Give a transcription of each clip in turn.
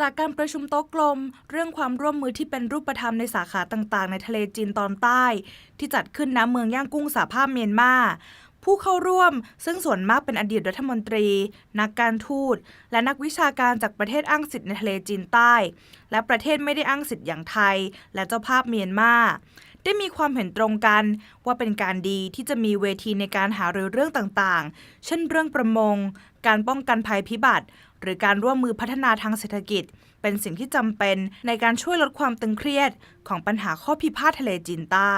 จากการประชุมโต๊ะกลม เรื่องความร่วมมือที่เป็นรูปธรรมในสาขาต่างๆ ในทะเลจีนตอนใต้ ที่จัดขึ้นณเมืองย่างกุ้งสาภาพเมียนมาผู้เข้าร่วม ซึ่งส่วนมากเป็นอดีตรัฐมนตรี นักการทูต และนักวิชาการจากประเทศอ้างสิทธิ์ในทะเลจีนใต้ และประเทศไม่ได้อ้างสิทธิ์อย่างไทย และเจ้าภาพเมียนมาได้มีความเห็นตรงกันว่าเป็นการดีที่จะมีเวทีในการหารือเรื่องต่างๆ เช่นเรื่องประมง การป้องกันภัยพิบัติ หรือการร่วมมือพัฒนาทางเศรษฐกิจ เป็นสิ่งที่จำเป็นในการช่วยลดความตึงเครียดของปัญหาข้อพิพาททะเลจีนใต้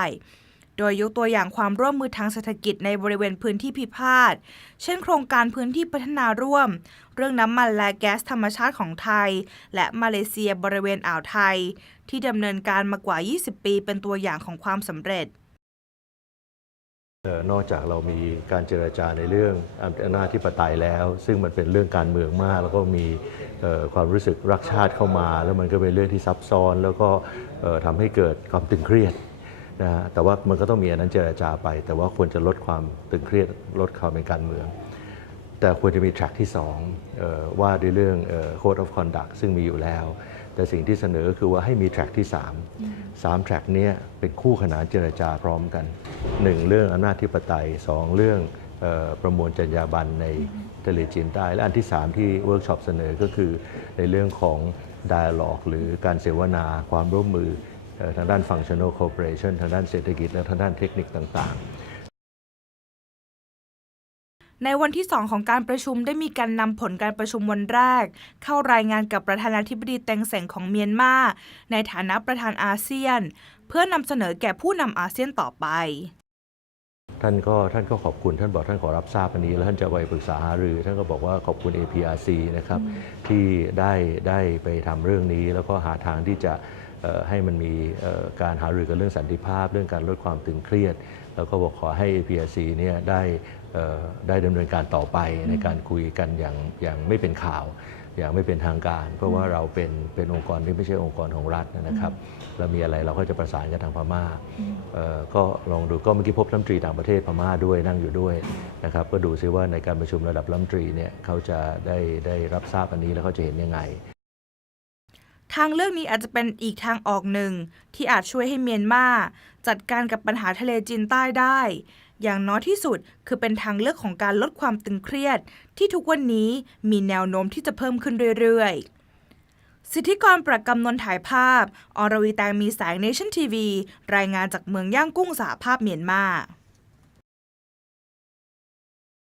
โดยยกตัวอย่างความร่วมมือทางเศรษฐกิจในบริเวณพื้นที่พิพาท เช่น โครงการพื้นที่พัฒนาร่วม เรื่องน้ำมันและแก๊สธรรมชาติของไทย และมาเลเซียบริเวณอ่าวไทย ที่ดำเนินการมากว่า 20 ปีเป็นตัวอย่างของความสำเร็จ นอกจากเรามีการเจรจาในเรื่องอำนาจธิปไตยแล้ว ซึ่งมันเป็นเรื่องการเมืองมาก แล้วก็มีเอ่อความรู้สึกรักชาติเข้ามา แล้วมันก็เป็นเรื่องที่ซับซ้อน แล้วก็เอ่อทำให้เกิดความตึงเครียดนะฮะแต่ว่ามันก็ต้องมีอันนั้นเจรจาไป แต่ว่าควรจะลดความตึงเครียดลดความเป็นการเมือง แต่ควรจะมีแทร็กที่2เอ่อว่าด้วยเรื่องเอ่อ Code of Conduct ซึ่งมีอยู่แล้ว แต่สิ่งที่เสนอคือว่าให้มีแทร็กที่ 3 3แทร็กเนี้ยเป็นคู่ขนานเจรจาพร้อมกัน 1 เรื่องอำนาจธิปไตย 2 เรื่องออประมวลจรรยาบรรณในทะเลจีนใต้ และอันที่ 3 ที่เวิร์กช็อปเสนอก็คือในเรื่องของ dialog หรือการเสวนาความร่วมมือเอ่อทางด้าน functional cooperation ทางด้านเศรษฐกิจและทางด้านเทคนิคต่างๆ ในวันที่ 2 ของการประชุมได้มีการนำผลการประชุมวันแรก เข้ารายงานกับประธานาธิบดีเต็งเสงของเมียนมา ในฐานะประธานอาเซียน เพื่อนำเสนอแก่ผู้นำอาเซียนต่อไป ท่านก็ท่านก็ขอบคุณท่านบอกท่านขอรับทราบอันนี้ แล้วท่านจะไปปรึกษาหารือ ท่านก็บอกว่าขอบคุณ APRC นะครับที่ได้ได้ไปทำเรื่องนี้แล้วก็หาทางที่จะเอ่อ ให้มันมีการหารือกันเรื่องสันติภาพ เรื่องการลดความตึงเครียด แล้วก็บอกขอให้ PRC เนี่ยได้ได้ดำเนินการต่อไปในการคุยกันอย่างอย่างไม่เป็นข่าว อย่างไม่เป็นทางการ เพราะว่าเราเป็นเป็นองค์กรที่ไม่ใช่องค์กรของรัฐนะครับเรามีอะไรเราก็จะประสานกับทางพม่าเอ่อก็ลองดูก็เมื่อกี้พบรัฐมนตรีต่างประเทศพม่าด้วยนั่งอยู่ด้วยนะครับก็ดูซิว่าในการประชุมระดับรัฐมนตรีเนี่ยเขาจะได้ได้รับทราบอันนี้แล้วเขาจะเห็นยังไง ทางเลือกนี้อาจจะเป็นอีกทางออกหนึ่ง ที่อาจช่วยให้เมียนมาจัดการกับปัญหาทะเลจีนใต้ได้ อย่างน้อยที่สุดคือเป็นทางเลือกของการลดความตึงเครียด ที่ทุกวันนี้มีแนวโน้มที่จะเพิ่มขึ้นเรื่อยๆสิทธิกรประกำนนถ่ายภาพ อรวีแตงมีแสงเนชั่นทีวี รายงานจากเมืองย่างกุ้งสาภาพเมียนมา